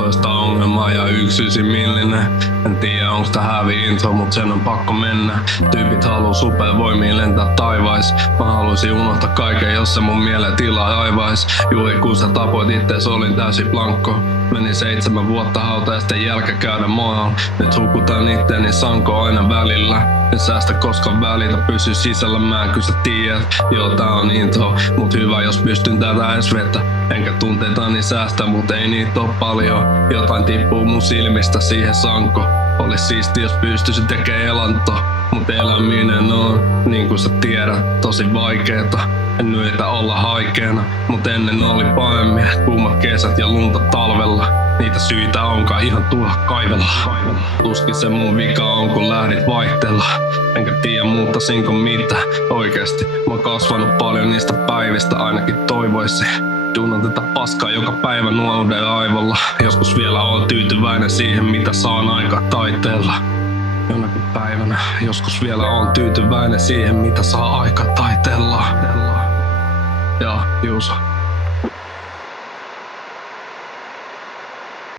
13 ongelmaa ja 1 millinen. En tiedä onks tää hävi intro, mut sen on pakko mennä. Tyypit haluu supervoimiin lentää taivais. Mä haluisin unohtaa kaiken, jos se mun mielen tila aivais. Juuri kun sä tapoit ittees, olin täysin blankko. Meni 7 vuotta hautajaisten jälkä käydä maailman. Nyt hukutan itteeni sanko aina välillä. En säästä koskaan välitä, pysy sisällä, mä en kyllä sä tiedät. Joo, tää on intro, mut hyvä jos pystyn tätä edes vetä. Enkä tunteitani säästä, mut ei niitä oo paljon. Jotain tippuu mun silmistä siihen sanko. Olis siisti jos pystyisin tekee elanto. Mut eläminen on, niin kuin sä tiedät, tosi vaikeeta. En yritä olla haikeena, mut ennen oli paremmin. Kuumat kesät ja lunta talvella. Niitä syitä onkaan ihan turha kaivella. Tuskin se mun vika on kun lähdit vaihtella. Enkä tiedä muuttasinko mitä oikeesti. Mä oon kasvanut paljon niistä päivistä, ainakin toivoisin. Duunan tätä paskaa joka päivä nuoruuden aivolla. Joskus vielä oon tyytyväinen siihen mitä saan aika taiteella. Jonakin päivänä joskus vielä oon tyytyväinen siihen mitä saa aika taiteella. Ja Juuso.